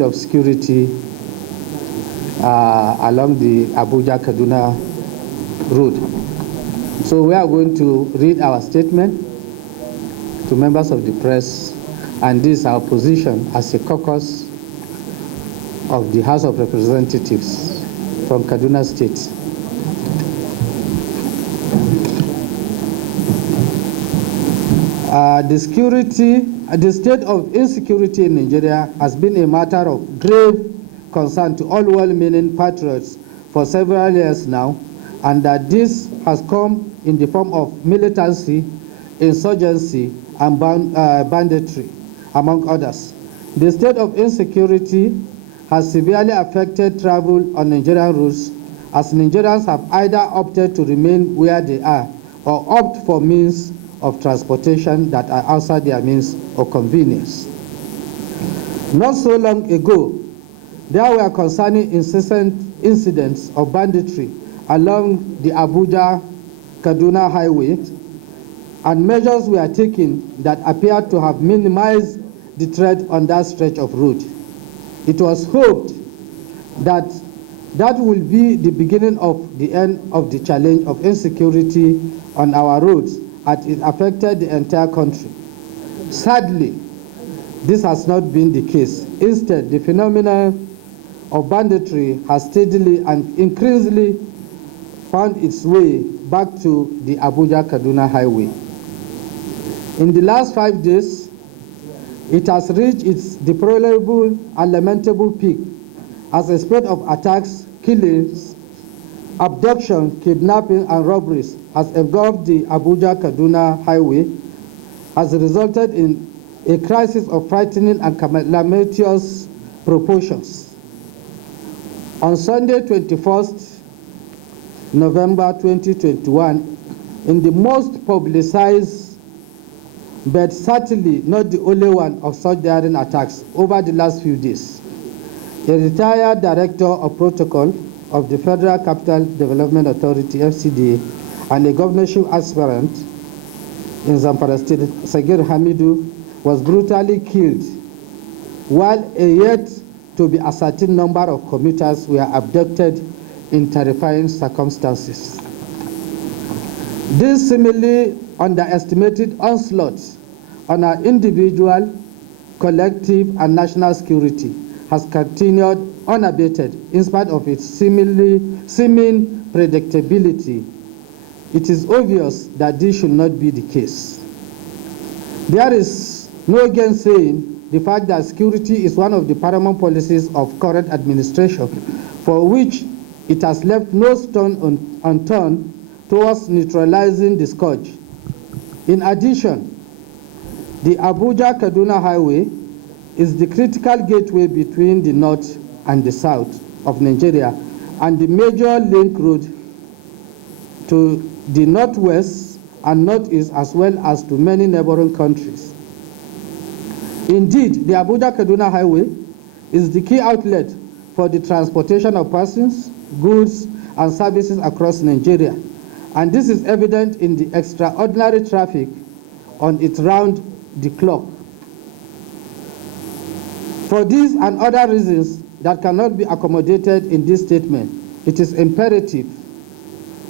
of security along the Abuja-Kaduna road. So we are going to read our statement to members of the press, and this is our position as a caucus of the House of Representatives from Kaduna State. The state of insecurity in Nigeria has been a matter of grave concern to all well-meaning patriots for several years now, and that this has come in the form of militancy, insurgency, and banditry, among others. The state of insecurity has severely affected travel on Nigerian roads, as Nigerians have either opted to remain where they are or opt for means of transportation that are outside their means of convenience. Not so long ago, there were concerning incessant incidents of banditry along the Abuja-Kaduna Highway, and measures were taken that appeared to have minimized the threat on that stretch of road. It was hoped that that will be the beginning of the end of the challenge of insecurity on our roads, as it affected the entire country. Sadly, this has not been the case. Instead, the phenomenon of banditry has steadily and increasingly found its way back to the Abuja-Kaduna Highway. In the last 5 days, it has reached its deplorable and lamentable peak as a spate of attacks, killings, abduction, kidnapping, and robberies has engulfed the Abuja-Kaduna Highway, has resulted in a crisis of frightening and calamitous proportions. On Sunday, 21st November 2021, in the most publicized, but certainly not the only one of such daring attacks over the last few days, a retired director of protocol of the Federal Capital Development Authority, FCDA, and a governorship aspirant in Zamfara State, Sagir Hamidu, was brutally killed, while a yet to be ascertained number of commuters were abducted in terrifying circumstances. This seemingly underestimated onslaught on our individual, collective, and national security has continued unabated in spite of its seeming predictability. It is obvious that this should not be the case. There is no gainsaying the fact that security is one of the paramount policies of current administration, for which it has left no stone unturned towards neutralizing the scourge. In addition, the Abuja-Kaduna Highway is the critical gateway between the north and the south of Nigeria, and the major link road to the northwest and northeast, as well as to many neighboring countries. Indeed, the Abuja-Kaduna Highway is the key outlet for the transportation of persons, goods, and services across Nigeria, and this is evident in the extraordinary traffic on its round-the-clock. For these and other reasons that cannot be accommodated in this statement, it is imperative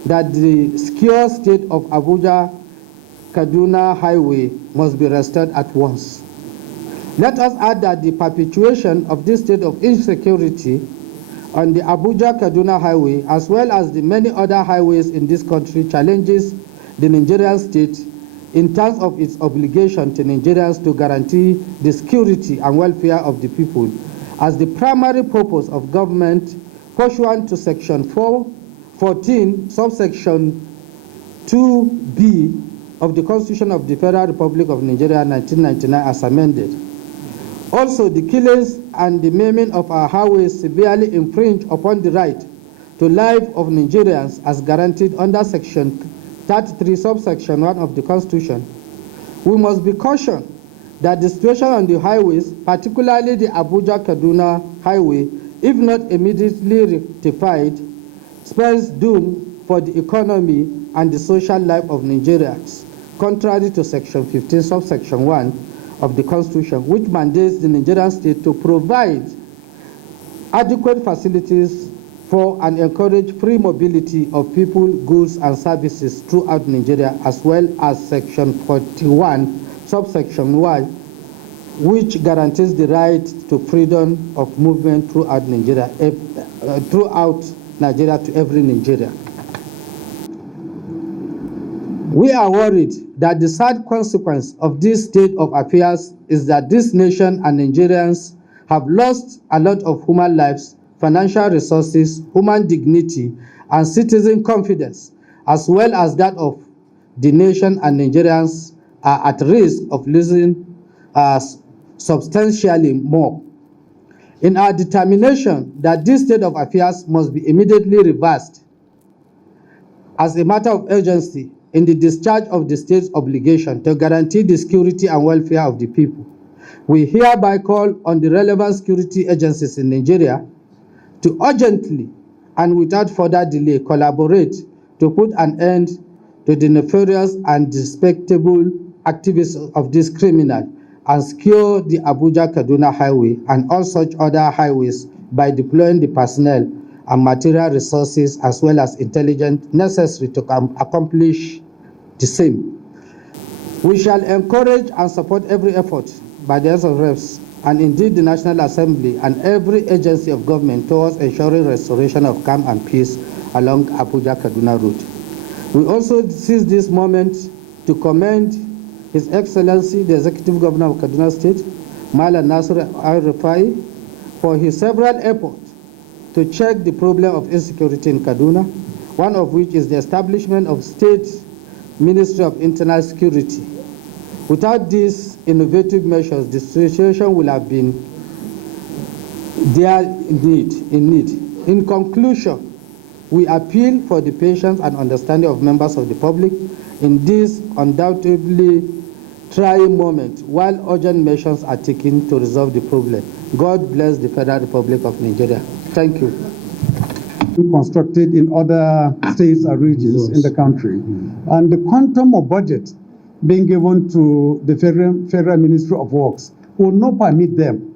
that the secure state of Abuja-Kaduna Highway must be restored at once. Let us add that the perpetuation of this state of insecurity on the Abuja-Kaduna Highway, as well as the many other highways in this country, challenges the Nigerian state in terms of its obligation to Nigerians to guarantee the security and welfare of the people as the primary purpose of government pursuant to Section 414, subsection 2B of the Constitution of the Federal Republic of Nigeria 1999 as amended. Also, the killings and the maiming of our highways severely infringe upon the right to life of Nigerians as guaranteed under Section 33, subsection 1 of the Constitution. We must be cautioned that the situation on the highways, particularly the Abuja-Kaduna Highway, if not immediately rectified, spells doom for the economy and the social life of Nigerians, contrary to Section 15, subsection 1 of the Constitution, which mandates the Nigerian state to provide adequate facilities for and encourage free mobility of people, goods, and services throughout Nigeria, as well as Section 41, subsection Y, which guarantees the right to freedom of movement throughout Nigeria to every Nigerian. We are worried that the sad consequence of this state of affairs is that this nation and Nigerians have lost a lot of human lives, financial resources, human dignity, and citizen confidence, as well as that of the nation and Nigerians are at risk of losing substantially more. In our determination that this state of affairs must be immediately reversed as a matter of urgency in the discharge of the state's obligation to guarantee the security and welfare of the people, we hereby call on the relevant security agencies in Nigeria to urgently and without further delay collaborate to put an end to the nefarious and despicable activities of this criminal and secure the Abuja-Kaduna Highway and all such other highways by deploying the personnel and material resources as well as intelligence necessary to accomplish the same. We shall encourage and support every effort by the House of Reps and indeed the National Assembly and every agency of government towards ensuring restoration of calm and peace along Abuja-Kaduna route. We also seize this moment to commend His Excellency, the Executive Governor of Kaduna State, Malam Nasir Al-Rufai, for his several efforts to check the problem of insecurity in Kaduna, one of which is the establishment of State Ministry of Internal Security. Without these innovative measures, the situation will have been there in need. In conclusion, we appeal for the patience and understanding of members of the public in this undoubtedly trying moment while urgent measures are taken to resolve the problem. God bless the Federal Republic of Nigeria. Thank you. Constructed in other states and regions in the country. And the quantum of budget being given to the Federal Ministry of Works will not permit them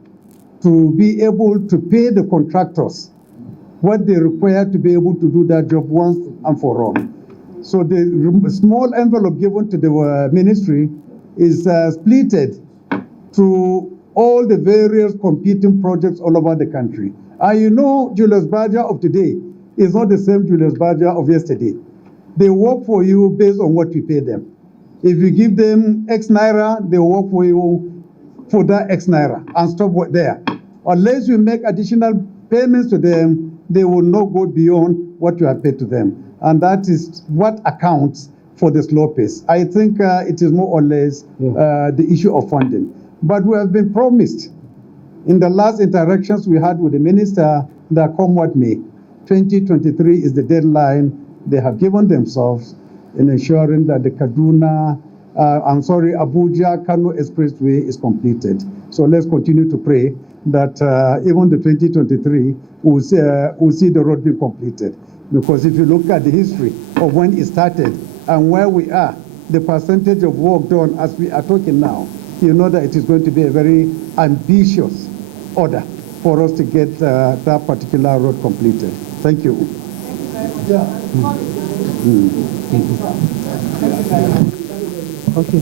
to be able to pay the contractors what they require to be able to do that job once and for all. So the small envelope given to the ministry is splitted to all the various competing projects all over the country. And you know, Julius Berger of today is not the same Julius Berger of yesterday. They work for you based on what you pay them. If you give them X naira, they work for you for that X naira and stop there. Unless you make additional payments to them, they will not go beyond what you have paid to them. And that is what accounts for the slow pace. I think it is more or less the issue of funding. But we have been promised in the last interactions we had with the minister that come what may, 2023 is the deadline they have given themselves in ensuring that the Abuja-Kano Expressway is completed. So let's continue to pray that even the 2023 will see the road being completed. Because if you look at the history of when it started and where we are, the percentage of work done as we are talking now, you know that it is going to be a very ambitious order for us to get that particular road completed. Thank you. Okay.